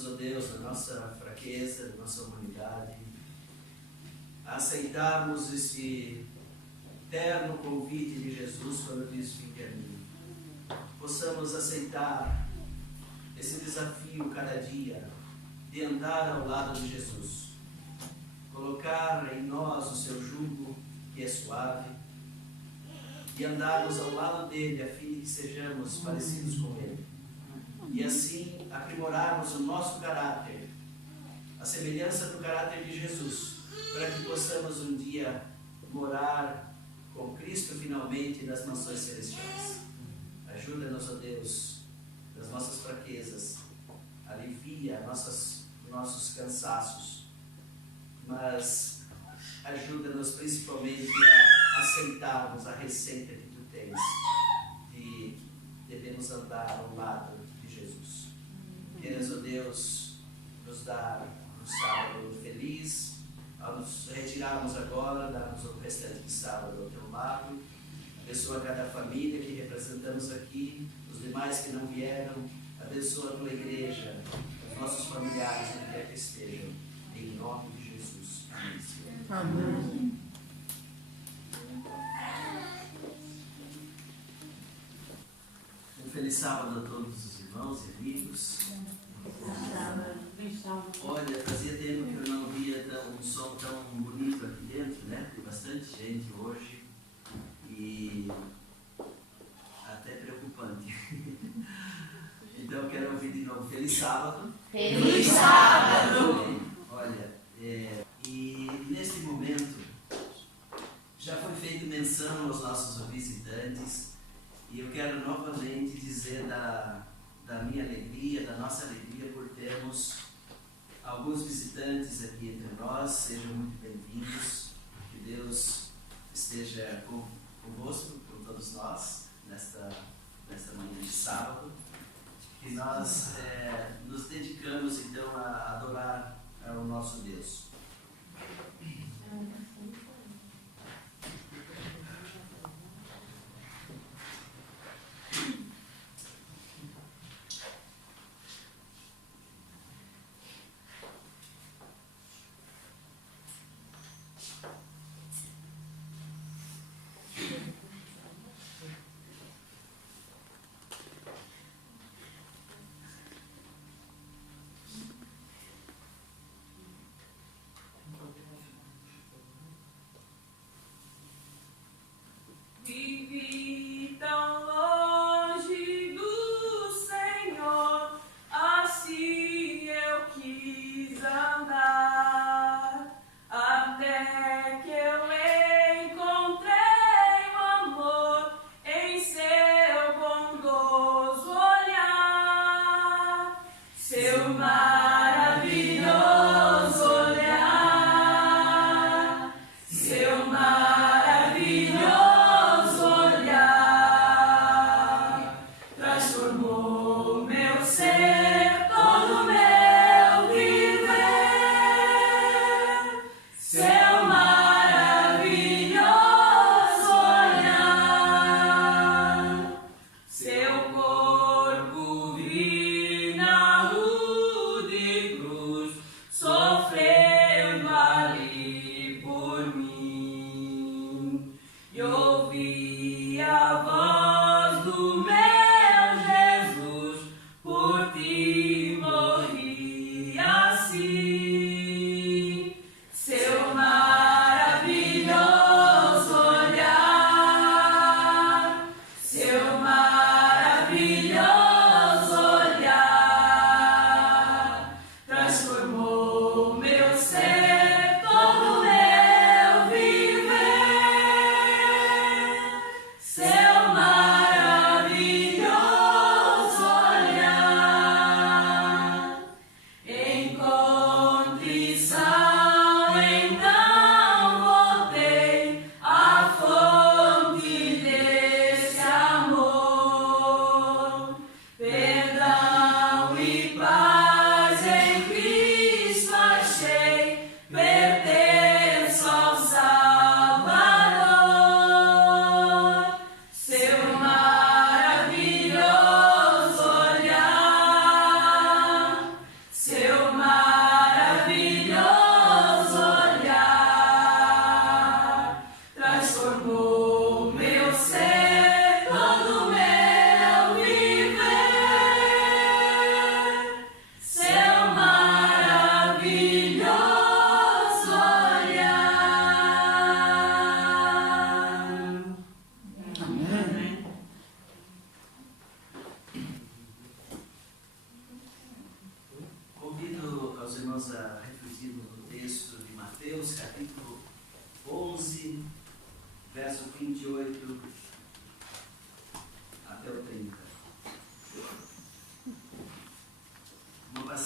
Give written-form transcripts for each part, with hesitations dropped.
Ajuda-nos, ó Deus, na nossa fraqueza, na nossa humanidade, a aceitarmos esse eterno convite de Jesus quando diz: vinde a mim. Possamos aceitar esse desafio cada dia de andar ao lado de Jesus, colocar em nós o seu jugo que é suave, e andarmos ao lado dele a fim de que sejamos parecidos com ele, e assim aprimorarmos o nosso caráter, a semelhança do caráter de Jesus, para que possamos um dia morar com Cristo finalmente nas mansões celestiais. Ajuda-nos, ó Deus, nas nossas fraquezas, alivia nossos cansaços, mas ajuda-nos principalmente a aceitarmos a receita que Tu tens de devemos andar ao lado de Jesus. Queiras, ó Deus, nos dar um sábado feliz, ao nos retirarmos agora, darmos o restante de sábado ao Teu lado. Abençoa cada família que representamos aqui, os demais que não vieram. Abençoa a Tua igreja, os nossos familiares, onde quer que estejam. Em nome de Jesus. Amém, Senhor. Amém. Um feliz sábado a todos os irmãos e amigos. Olha, fazia tempo que eu não via um som tão bonito aqui dentro, né? Tem bastante gente hoje e até preocupante. Então eu quero ouvir de novo. Feliz sábado. Feliz sábado! Olha, e neste momento já foi feita menção aos nossos visitantes e eu quero novamente dizer da minha alegria, da nossa alegria por termos alguns visitantes aqui entre nós. Sejam muito bem-vindos. Que Deus esteja convosco, com todos nós, nesta manhã de sábado. E nós nos dedicamos então a adorar ao nosso Deus.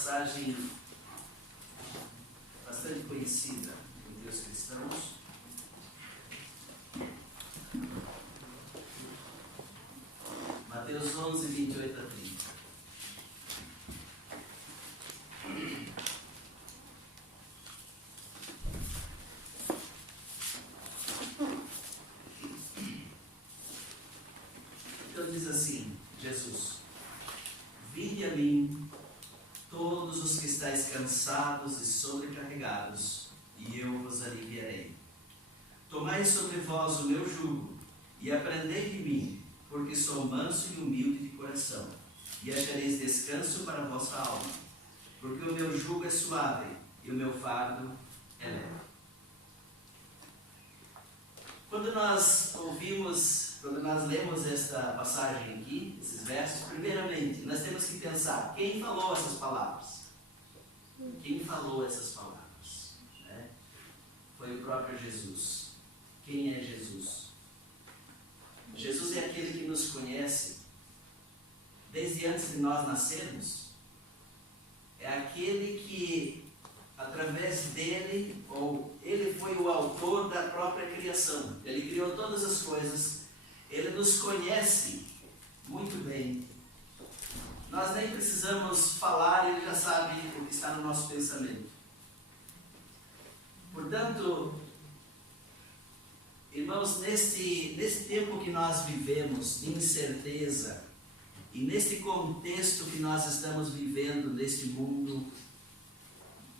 passagem bastante conhecida entre os cristãos. Mateus 11, 28 a 30. Então diz assim, Jesus: vinde a mim, todos os que estáis cansados e sobrecarregados, e eu vos aliviarei. Tomai sobre vós o meu jugo, e aprendei de mim, porque sou manso e humilde de coração, e achareis descanso para a vossa alma, porque o meu jugo é suave, e o meu fardo é leve. Quando nós lemos esta passagem aqui, esses versos, primeiramente, nós temos que pensar, quem falou essas palavras? Quem falou essas palavras? Né? Foi o próprio Jesus. Quem é Jesus? Jesus é aquele que nos conhece desde antes de nós nascermos. É aquele que, através dele, ou ele foi o autor da própria criação. Ele criou todas as coisas. Ele nos conhece muito bem. Nós nem precisamos falar, ele já sabe o que está no nosso pensamento. Portanto, irmãos, nesse tempo que nós vivemos de incerteza, e neste contexto que nós estamos vivendo, neste mundo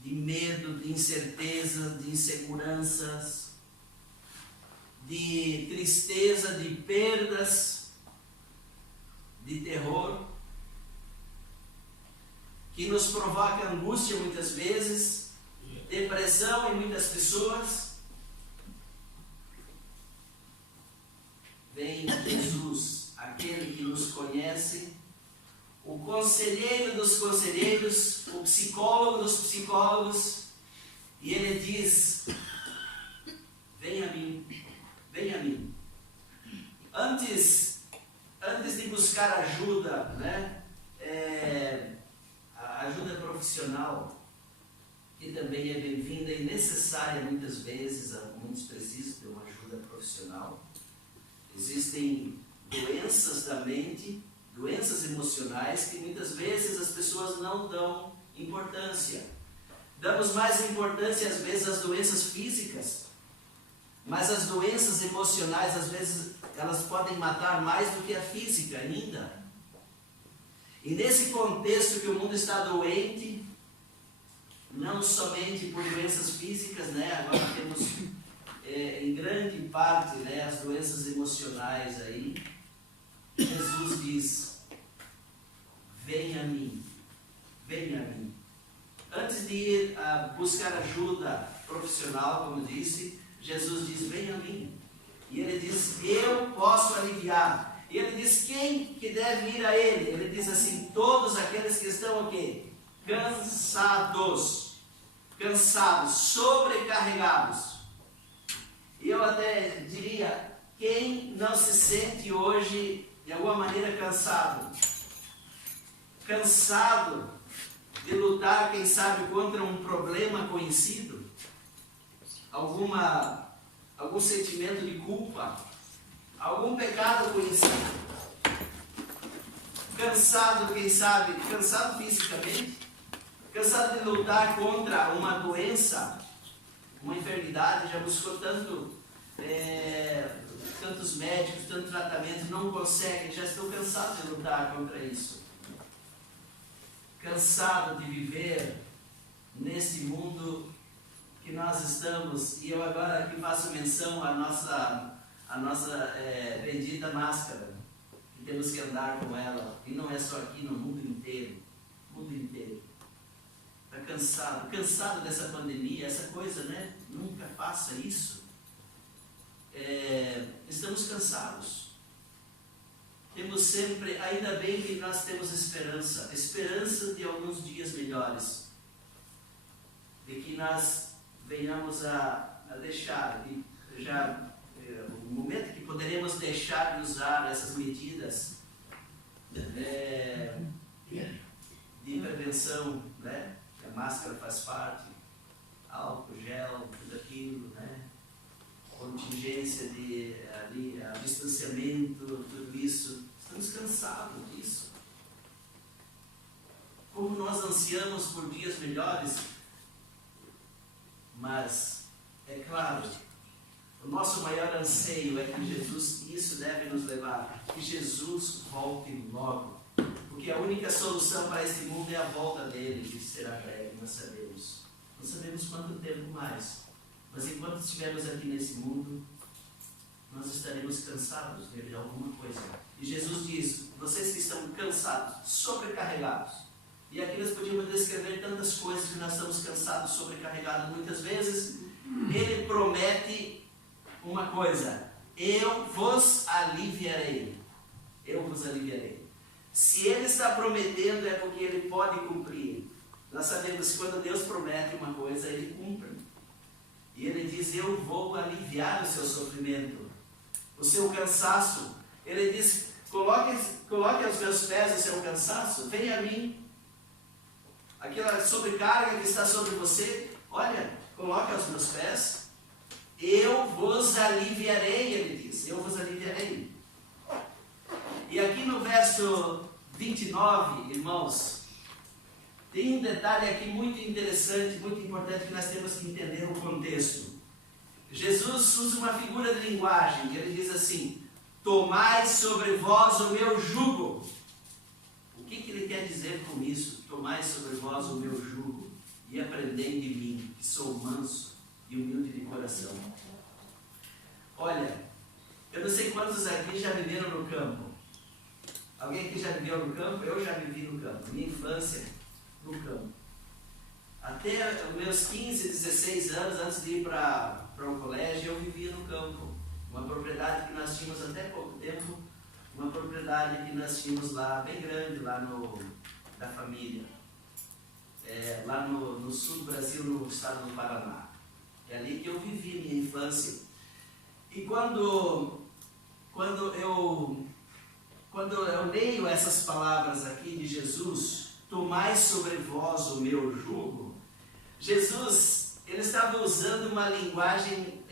de medo, de incerteza, de inseguranças, de tristeza, de perdas, de terror, que nos provoca angústia muitas vezes, depressão em muitas pessoas, vem Jesus, aquele que nos conhece, o conselheiro dos conselheiros, o psicólogo dos psicólogos, e ele diz: vem a mim, vem a mim. Antes de buscar ajuda, né, a ajuda profissional, que também é bem-vinda e necessária muitas vezes, muitos precisam de uma ajuda profissional. Existem doenças da mente, doenças emocionais, que muitas vezes as pessoas não dão importância. Damos mais importância às vezes às doenças físicas, mas as doenças emocionais, às vezes, elas podem matar mais do que a física ainda. E nesse contexto que o mundo está doente, não somente por doenças físicas, né? Agora temos em grande parte, né, as doenças emocionais aí. Jesus diz: vem a mim, vem a mim. Antes de ir buscar ajuda profissional, como disse, Jesus diz: vem a mim. E ele diz: eu posso aliviar. E ele diz: quem que deve ir a ele? Ele diz assim: todos aqueles que estão o quê? Cansados, sobrecarregados. E eu até diria, quem não se sente hoje de alguma maneira cansado? Cansado de lutar, quem sabe, contra um problema conhecido? Algum sentimento de culpa? Algum pecado conhecido? Cansado, quem sabe, cansado fisicamente? Cansado de lutar contra uma doença, uma enfermidade, já buscou tantos médicos, tanto tratamento, não consegue, já estou cansado de lutar contra isso. Cansado de viver nesse mundo que nós estamos, e eu agora aqui faço menção à nossa bendita máscara, que temos que andar com ela, e não é só aqui, no mundo inteiro, Está cansado dessa pandemia, essa coisa, né? Nunca passa isso. Estamos cansados. Temos sempre, ainda bem que nós temos esperança de alguns dias melhores, de que nós venhamos a deixar, o momento que poderemos deixar de usar essas medidas de prevenção prevenção, né? A máscara faz parte, álcool, gel, tudo aquilo, né? Contingência de distanciamento, tudo isso. Estamos cansados disso. Como nós ansiamos por dias melhores, mas é claro, o nosso maior anseio é que Jesus, isso deve nos levar, que Jesus volte logo. Porque a única solução para este mundo é a volta dele, que será breve, nós sabemos. Não sabemos quanto tempo mais. Mas enquanto estivermos aqui nesse mundo, nós estaremos cansados de alguma coisa. E Jesus diz, vocês que estão cansados, sobrecarregados. E aqui nós podíamos descrever tantas coisas que nós estamos cansados, sobrecarregados muitas vezes. Ele promete uma coisa, eu vos aliviarei. Eu vos aliviarei. Se ele está prometendo é porque ele pode cumprir. Nós sabemos que quando Deus promete uma coisa, ele cumpre. E ele diz, eu vou aliviar o seu sofrimento, o seu cansaço. Ele diz, coloque aos meus pés o seu cansaço, venha a mim. Aquela sobrecarga que está sobre você, olha, coloque aos meus pés. Eu vos aliviarei, ele diz, eu vos aliviarei. E aqui no verso 29, irmãos, tem um detalhe aqui muito interessante, muito importante, que nós temos que entender o contexto. Jesus usa uma figura de linguagem, ele diz assim, tomai sobre vós o meu jugo. O que ele quer dizer com isso? Tomai sobre vós o meu jugo e aprendei de mim, que sou manso e humilde de coração. Olha, eu não sei quantos aqui já viveram no campo. Alguém que já viveu no campo? Eu já vivi no campo. Minha infância no campo. Até os meus 15, 16 anos, antes de ir para um colégio, eu vivia no campo. Uma propriedade que nós tínhamos até pouco tempo, uma propriedade que nós tínhamos lá, bem grande, lá da família. Lá no sul do Brasil, no estado do Paraná. É ali que eu vivi minha infância. E quando eu leio essas palavras aqui de Jesus, tomai sobre vós o meu jugo, Jesus, ele estava usando uma linguagem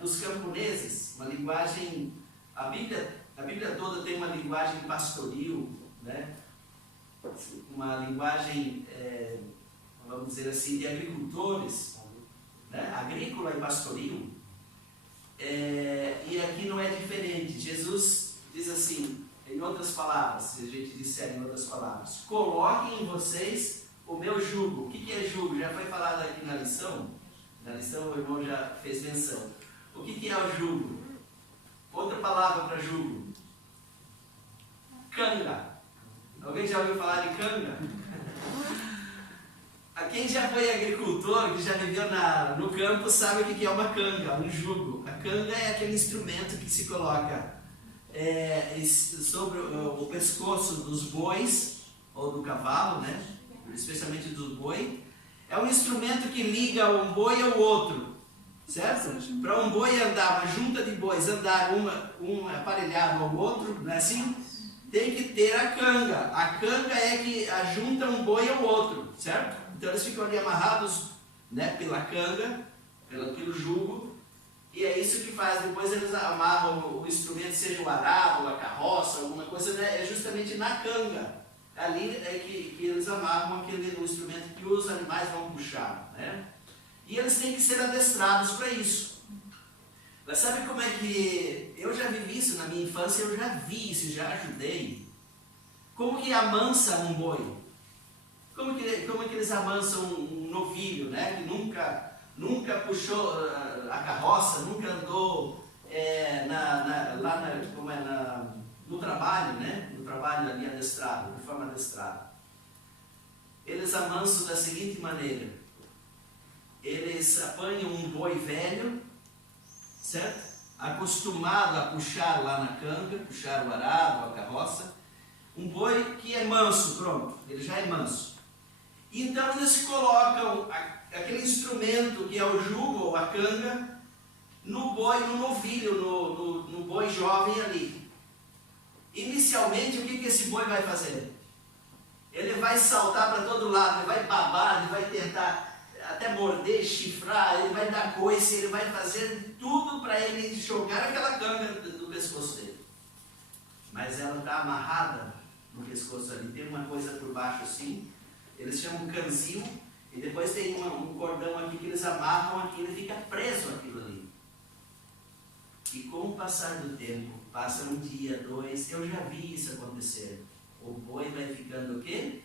dos camponeses, uma linguagem, a Bíblia toda tem uma linguagem pastoril, né? Uma linguagem, vamos dizer assim, de agricultores, né? Agrícola e pastoril. E aqui não é diferente. Jesus diz assim, em outras palavras, se a gente disser em outras palavras, coloquem em vocês o meu jugo. O que é jugo? Já foi falado aqui na lição. Na lição o irmão já fez menção. O que é o jugo? Outra palavra para jugo. Canga. Alguém já ouviu falar de canga? Quem já foi agricultor, que já viveu no campo, sabe o que é uma canga, um jugo. A canga é aquele instrumento que se coloca sobre o pescoço dos bois, ou do cavalo, né? Especialmente do boi. É um instrumento que liga um boi ao outro, certo? Para um boi andar, uma junta de bois andar um aparelhado ao outro, não é assim? Tem que ter a canga. A canga é que ajunta um boi ao outro, certo? Então eles ficam ali amarrados, né, pela canga, pelo jugo, e é isso que faz. Depois eles amarram o instrumento, seja o arado, a carroça, alguma coisa, né, é justamente na canga. Ali é que eles amarram o instrumento que os animais vão puxar, né? E eles têm que ser adestrados para isso. Mas sabe como é que... Eu já vivi isso na minha infância, eu já vi isso, já ajudei. Como que amansa um boi? Como que eles amansam um novilho, né? Que nunca puxou a carroça, nunca andou no trabalho, né? No trabalho ali adestrado, de forma adestrada. Eles amansam da seguinte maneira. Eles apanham um boi velho, certo? Acostumado a puxar lá na canga, puxar o arado, a carroça. Um boi que é manso, pronto, ele já é manso. Então eles colocam aquele instrumento que é o jugo ou a canga no boi, no novilho, no boi jovem ali. Inicialmente, o que esse boi vai fazer? Ele vai saltar para todo lado, ele vai babar, ele vai tentar até morder, chifrar, ele vai dar coice, ele vai fazer tudo para ele jogar aquela canga do pescoço dele. Mas ela está amarrada no pescoço ali, tem uma coisa por baixo assim, eles chamam canzil, e depois tem um cordão aqui que eles amarram aqui, ele fica preso aquilo ali. E com o passar do tempo, passa um dia, 2, eu já vi isso acontecer. O boi vai ficando o quê?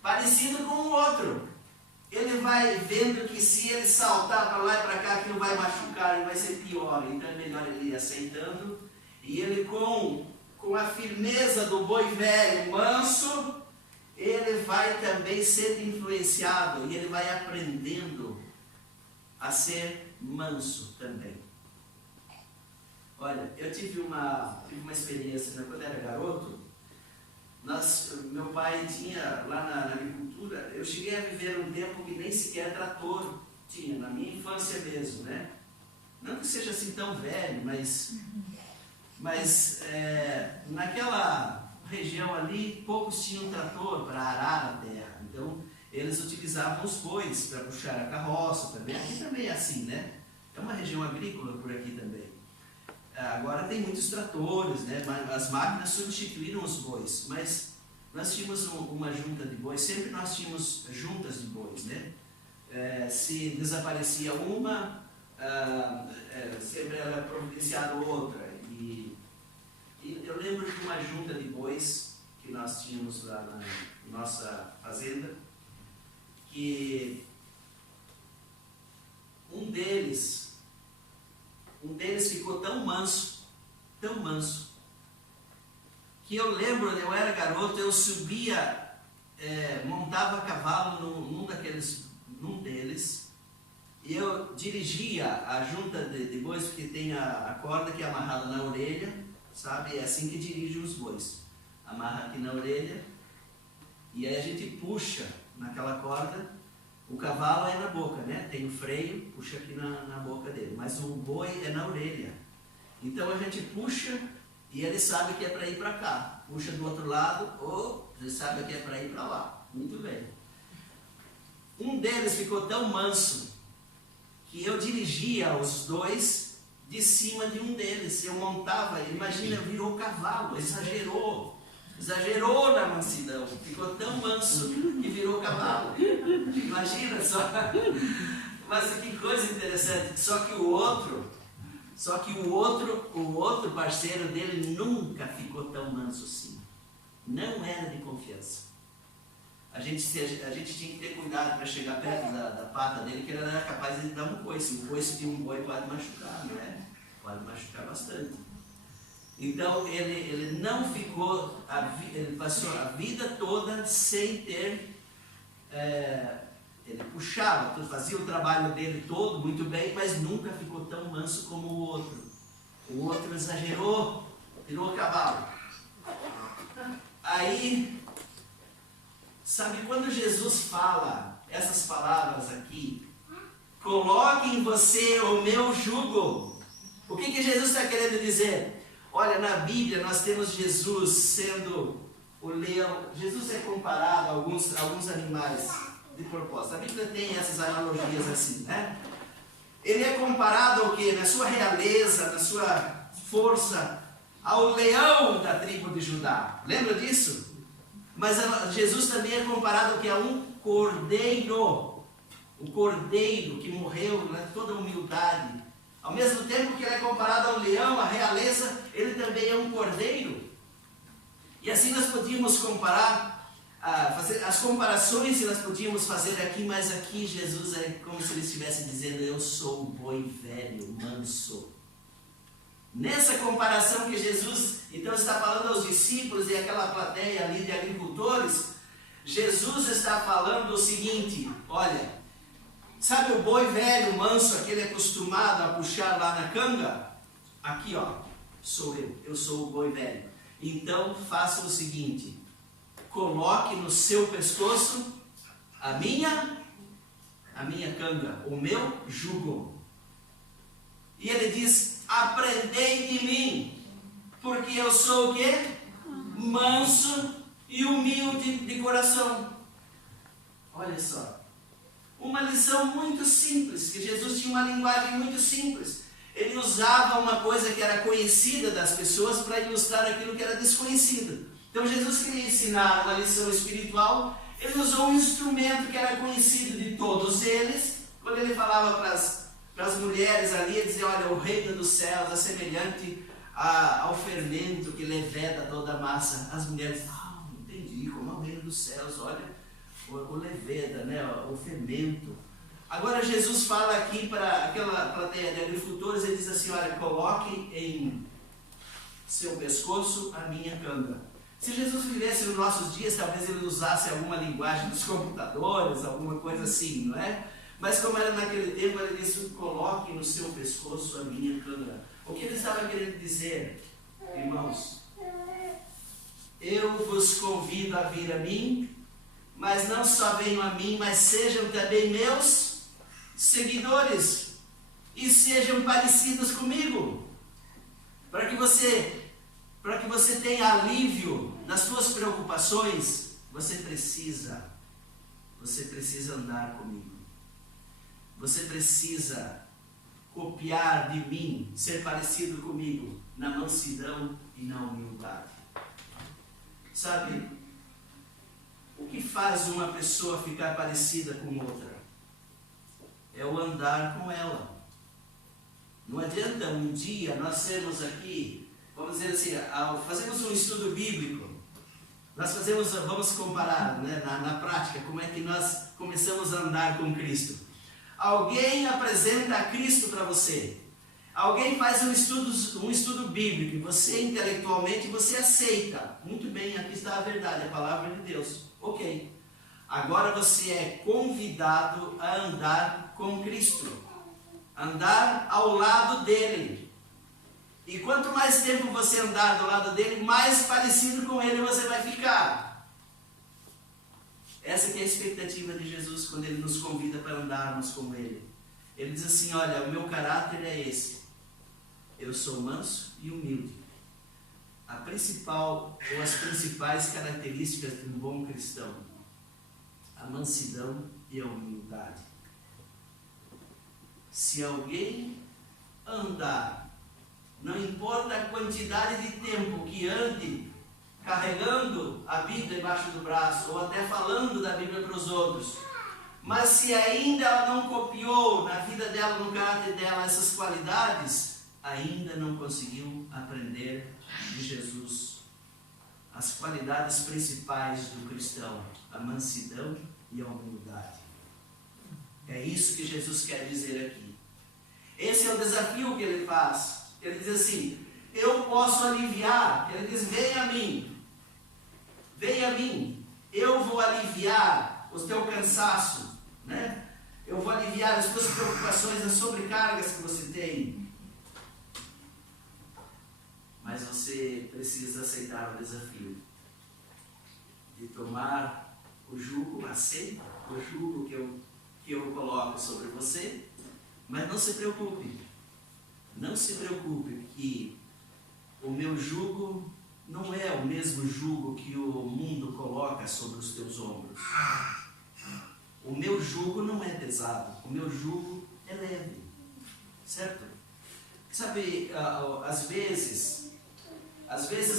Parecido com o outro. Ele vai vendo que se ele saltar para lá e para cá, aquilo vai machucar e vai ser pior. Então é melhor ele ir aceitando. E ele com a firmeza do boi velho, manso, ele vai também ser influenciado e ele vai aprendendo a ser manso também. Olha, eu tive uma experiência, né? Quando eu era garoto, meu pai tinha lá na agricultura, eu cheguei a viver um tempo que nem sequer trator tinha, na minha infância mesmo, né? Não que seja assim tão velho, mas naquela região ali, poucos tinham trator para arar a terra. Então, eles utilizavam os bois para puxar a carroça também. Aqui também é assim, né? É uma região agrícola por aqui também. Agora tem muitos tratores, né? As máquinas substituíram os bois, mas nós tínhamos uma junta de bois, sempre nós tínhamos juntas de bois, né? Se desaparecia uma, sempre era providenciada outra. E eu lembro de uma junta de bois que nós tínhamos lá na nossa fazenda, que um deles ficou tão manso, que eu lembro, eu era garoto, eu subia, montava cavalo num deles, e eu dirigia a junta de bois, porque tem a corda que é amarrada na orelha, sabe? É assim que dirige os bois. Amarra aqui na orelha, e aí a gente puxa naquela corda. O cavalo é na boca, né? Tem o freio, puxa aqui na boca dele, mas o boi é na orelha. Então a gente puxa e ele sabe que é para ir para cá. Puxa do outro lado, ou ele sabe que é para ir para lá. Muito bem. Um deles ficou tão manso que eu dirigia os dois de cima de um deles. Eu montava, imagina, virou cavalo, exagerou na mansidão, ficou tão manso que virou cavalo. Imagina só. Mas que coisa interessante. Só que o outro parceiro dele nunca ficou tão manso assim. Não era de confiança. A gente tinha que ter cuidado para chegar perto da pata dele, que ele era capaz de dar um coice. Um coice de um boi pode machucar, não é? Pode machucar bastante. Então ele não ficou, ele passou a vida toda sem ter, ele puxava, fazia o trabalho dele todo muito bem, mas nunca ficou tão manso como o outro. O outro exagerou, virou cavalo. Aí, sabe, quando Jesus fala essas palavras aqui, coloque em você o meu jugo, o que Jesus está querendo dizer? Olha, na Bíblia nós temos Jesus sendo o leão. Jesus é comparado a alguns animais de propósito. A Bíblia tem essas analogias assim, né? Ele é comparado ao quê? Na sua realeza, na sua força, ao leão da tribo de Judá. Lembra disso? Mas Jesus também é comparado ao quê? A um cordeiro. O cordeiro que morreu, né? Toda humildade. Ao mesmo tempo que ele é comparado ao leão, a realeza, ele também é um cordeiro. E assim nós podíamos comparar, fazer as comparações que nós podíamos fazer aqui, mas aqui Jesus é como se ele estivesse dizendo, eu sou o boi velho, manso. Nessa comparação que Jesus, então, está falando aos discípulos e aquela plateia ali de agricultores, Jesus está falando o seguinte, olha, sabe o boi velho, manso, aquele acostumado a puxar lá na canga? Aqui, ó, sou eu sou o boi velho. Então, faça o seguinte, coloque no seu pescoço a minha canga, o meu jugo. E ele diz, aprendei de mim, porque eu sou o quê? Manso e humilde de coração. Olha só. Uma lição muito simples, que Jesus tinha uma linguagem muito simples. Ele usava uma coisa que era conhecida das pessoas para ilustrar aquilo que era desconhecido. Então Jesus queria ensinar uma lição espiritual, ele usou um instrumento que era conhecido de todos eles. Quando ele falava para as mulheres ali, ele dizia, olha, o reino dos céus é semelhante ao fermento que leveda toda a massa. As mulheres, entendi, como é o reino dos céus, olha, o leveda, né, o fermento. Agora Jesus fala aqui para aquela plateia de agricultores, ele diz assim, olha, coloque em seu pescoço a minha canga. Se Jesus vivesse nos nossos dias, talvez ele usasse alguma linguagem dos computadores, alguma coisa assim, não é? Mas como era naquele tempo, ele disse, coloque no seu pescoço a minha canga. O que ele estava querendo dizer, irmãos? Eu vos convido a vir a mim, mas não só venham a mim, mas sejam também meus seguidores e sejam parecidos comigo, para que você tenha alívio nas suas preocupações. Você precisa andar comigo. Você precisa copiar de mim, ser parecido comigo na mansidão e na humildade. Sabe, o que faz uma pessoa ficar parecida com outra? É o andar com ela. Não adianta um dia nós sermos aqui, vamos dizer assim, fazemos um estudo bíblico, vamos comparar, né, na prática, como é que nós começamos a andar com Cristo. Alguém apresenta a Cristo para você. Alguém faz um estudo bíblico, e você intelectualmente você aceita. Muito bem, aqui está a verdade, a palavra de Deus. Ok. Agora você é convidado a andar com Cristo. Andar ao lado dele. E quanto mais tempo você andar do lado dele, mais parecido com ele você vai ficar. Essa que é a expectativa de Jesus quando ele nos convida para andarmos como ele. Ele diz assim, olha, o meu caráter é esse. Eu sou manso e humilde. A principal ou as principais características de um bom cristão: a mansidão e a humildade. Se alguém andar, não importa a quantidade de tempo que ande carregando a Bíblia embaixo do braço, ou até falando da Bíblia para os outros, mas se ainda ela não copiou na vida dela, no caráter dela, essas qualidades, ainda não conseguiu aprender de Jesus. As qualidades principais do cristão: a mansidão e a humildade. É isso que Jesus quer dizer aqui. Esse é o desafio que ele faz. Ele diz assim, eu posso aliviar. Ele diz, venha a mim. Venha a mim. Eu vou aliviar o teu cansaço, né? Eu vou aliviar as tuas preocupações, as sobrecargas que você tem. Mas você precisa aceitar o desafio de tomar o jugo, aceita o jugo que eu coloco sobre você, mas não se preocupe. Não se preocupe que o meu jugo não é o mesmo jugo que o mundo coloca sobre os teus ombros. O meu jugo não é pesado, o meu jugo é leve, certo? Sabe, às vezes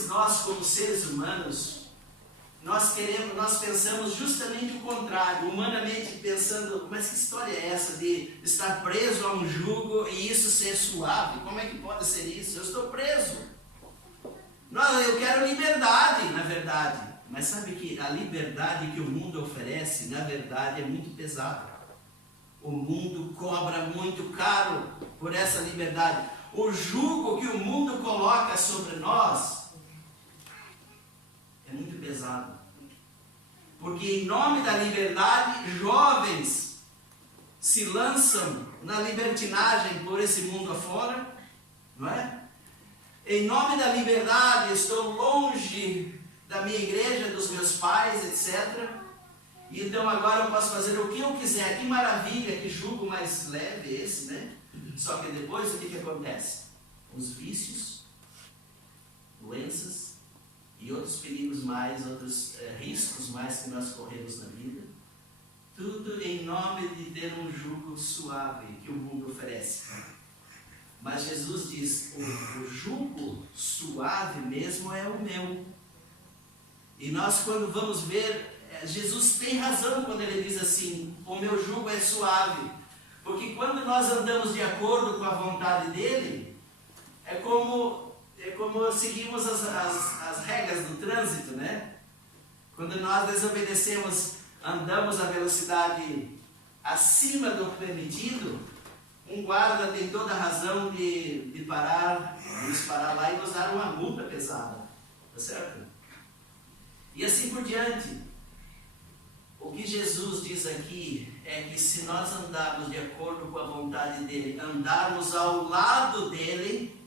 nós como seres humanos, nós pensamos justamente o contrário, humanamente pensando, mas que história é essa de estar preso a um jugo e isso ser suave? Como é que pode ser isso? Eu estou preso. Não, eu quero liberdade, na verdade. Mas sabe que a liberdade que o mundo oferece, na verdade, é muito pesada. O mundo cobra muito caro por essa liberdade. O jugo que o mundo coloca sobre nós é muito pesado. Porque em nome da liberdade, jovens se lançam na libertinagem por esse mundo afora, não é? Em nome da liberdade, estou longe da minha igreja, dos meus pais, etc. E então agora eu posso fazer o que eu quiser. Que maravilha, que jugo mais leve esse, né? Só que depois o que acontece? Os vícios, doenças e outros perigos mais, outros riscos mais que nós corremos na vida. Tudo em nome de ter um jugo suave que o mundo oferece. Mas Jesus diz, o jugo suave mesmo é o meu. E nós, quando vamos ver, Jesus tem razão quando ele diz assim, o meu jugo é suave. Porque quando nós andamos de acordo com a vontade dele, é como seguimos as regras do trânsito, né? Quando nós desobedecemos, andamos a velocidade acima do permitido, um guarda tem toda a razão de parar, nos parar lá e nos dar uma multa pesada, tá certo? E assim por diante. O que Jesus diz aqui é que se nós andarmos de acordo com a vontade dele, andarmos ao lado dele,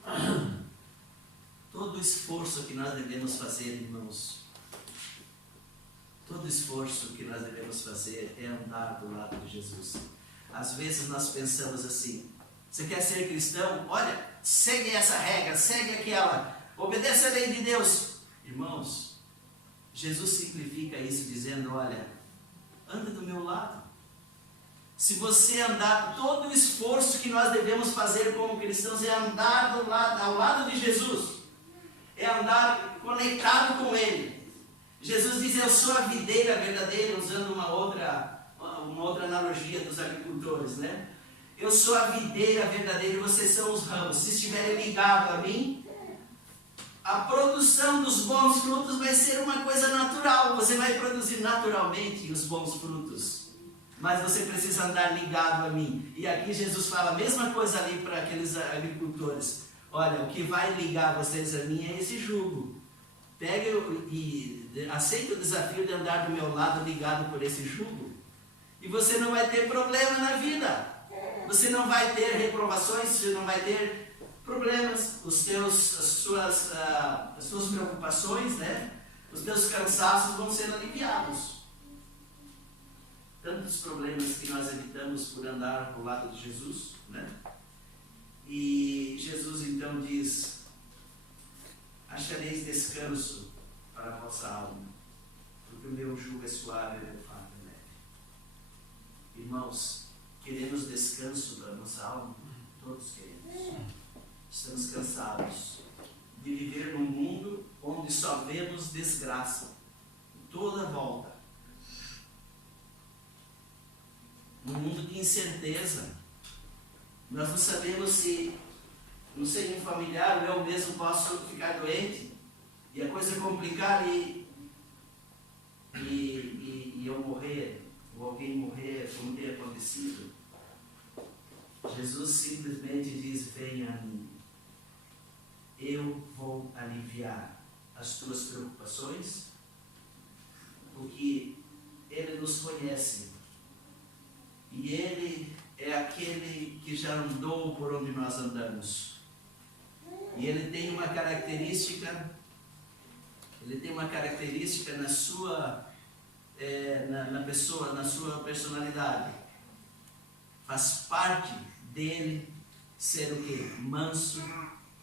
todo o esforço que nós devemos fazer, irmãos, todo esforço que nós devemos fazer é andar do lado de Jesus. Às vezes nós pensamos assim, você quer ser cristão? Olha, segue essa regra, segue aquela, obedece a lei de Deus. Irmãos, Jesus simplifica isso dizendo, olha, anda do meu lado. Se você andar, todo o esforço que nós devemos fazer como cristãos é andar ao lado de Jesus, é andar conectado com Ele. Jesus diz, eu sou a videira verdadeira, usando uma outra analogia dos agricultores, né? Eu sou a videira verdadeira e vocês são os ramos. Se estiverem ligados a mim, a produção dos bons frutos vai ser uma coisa natural. Você vai produzir naturalmente os bons frutos. Mas você precisa andar ligado a mim. E aqui Jesus fala a mesma coisa ali para aqueles agricultores. Olha, o que vai ligar vocês a mim é esse jugo. Pega e aceita o desafio de andar do meu lado ligado por esse jugo. E você não vai ter problema na vida. Você não vai ter reprovações, você não vai ter problemas, as suas preocupações, né? Os teus cansaços vão ser aliviados. Tantos problemas que nós evitamos por andar ao lado de Jesus, né? E Jesus então diz, achareis descanso para a vossa alma, porque o meu jugo é suave e o meu fardo é leve. Irmãos, queremos descanso para a nossa alma? Todos queremos. Estamos cansados de viver num mundo onde só vemos desgraça, toda volta. Num mundo de incerteza. Nós não sabemos se, não sei, um familiar, eu mesmo posso ficar doente, e a coisa complicar e eu morrer, ou alguém morrer, como tem acontecido. Jesus simplesmente diz, venha a mim. Eu vou aliviar as tuas preocupações, porque Ele nos conhece. E Ele é aquele que já andou por onde nós andamos. E Ele tem uma característica na sua, na pessoa, na sua personalidade. Faz parte dele ser o quê? Manso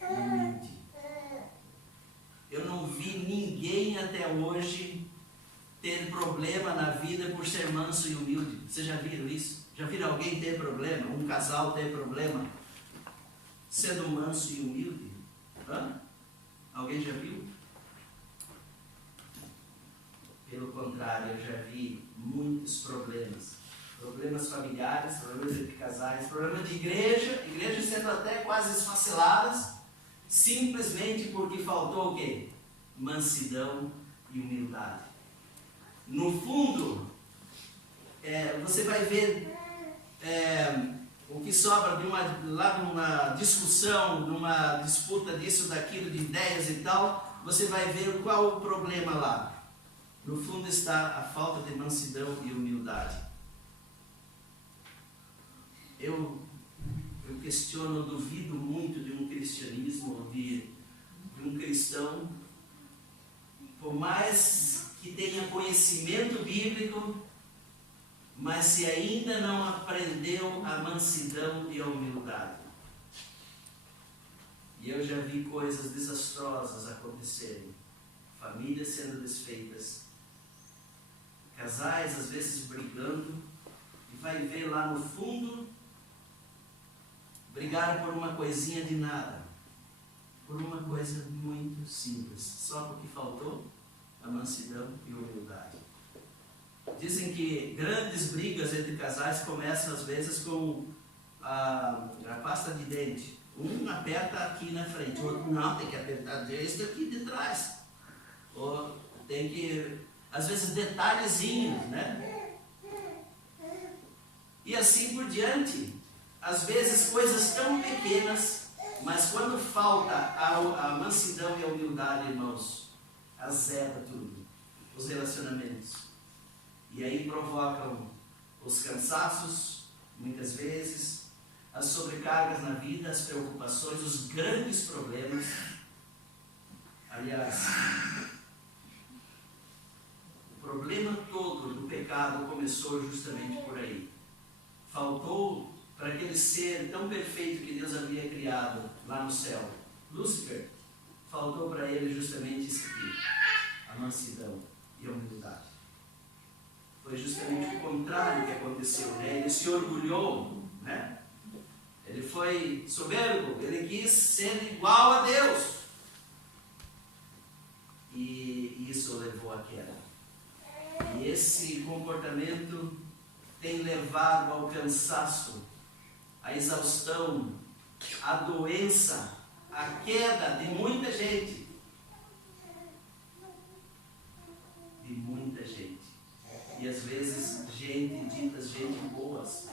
e humilde. Eu não vi ninguém até hoje ter problema na vida por ser manso e humilde. Vocês já viram isso? Já viram alguém ter problema? Um casal ter problema sendo manso e humilde? Hã? Alguém já viu? Pelo contrário, eu já vi muitos problemas. Problemas familiares, problemas entre casais, problemas de igrejas sendo até quase esfaceladas, simplesmente porque faltou o quê? Mansidão e humildade. No fundo, você vai ver o que sobra de uma discussão, de uma disputa disso, daquilo, de ideias e tal, você vai ver qual o problema lá. No fundo está a falta de mansidão e humildade. Eu questiono, duvido muito de um cristianismo, de um cristão, por mais que tenha conhecimento bíblico, mas se ainda não aprendeu a mansidão e a humildade. E eu já vi coisas desastrosas acontecerem, famílias sendo desfeitas, casais às vezes brigando, e vai ver lá no fundo, brigaram por uma coisinha de nada, por uma coisa muito simples, só porque faltou a mansidão e a humildade. Dizem que grandes brigas entre casais começam às vezes com a pasta de dente. Um aperta aqui na frente, o outro não, tem que apertar este aqui de trás. Ou tem que, às vezes, detalhezinhos, né? E assim por diante. Às vezes coisas tão pequenas, mas quando falta a mansidão e a humildade, irmãos, azeda tudo, os relacionamentos. E aí provocam os cansaços, muitas vezes, as sobrecargas na vida, as preocupações, os grandes problemas. Aliás, o problema todo do pecado começou justamente por aí. Faltou para aquele ser tão perfeito que Deus havia criado lá no céu, Lúcifer, faltou para ele justamente isso aqui, a mansidão e a humildade. Foi justamente o contrário que aconteceu, né? Ele se orgulhou, né? Ele foi soberbo, ele quis ser igual a Deus. E isso levou à queda. E esse comportamento tem levado ao cansaço, à exaustão, à doença, à queda de muita gente. De muita gente. E às vezes ditas gente boas,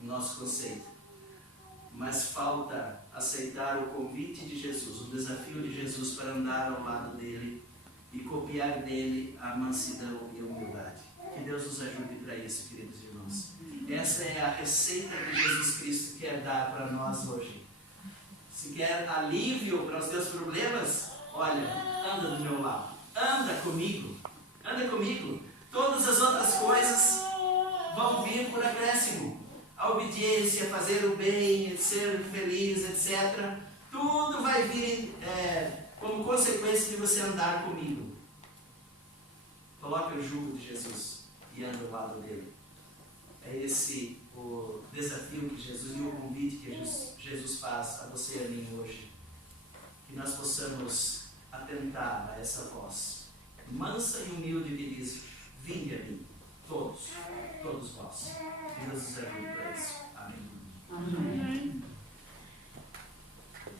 no nosso conceito. Mas falta aceitar o convite de Jesus, o desafio de Jesus para andar ao lado dele e copiar dele a mansidão e a humildade. Que Deus nos ajude para isso, queridos irmãos. Essa é a receita que Jesus Cristo quer dar para nós hoje. Se quer alívio para os teus problemas, olha, anda do meu lado, anda comigo, todas as outras coisas vão vir por acréscimo. A obediência, fazer o bem, ser feliz, etc. Tudo vai vir como consequência de você andar comigo. Coloque o jugo de Jesus e anda ao lado dele. É esse o desafio que Jesus e o convite que Jesus faz a você e a mim hoje. Que nós possamos atentar a essa voz mansa e humilde que diz: vinde a mim, todos vós. Que Deus nos ajude para isso. Amém. Amém.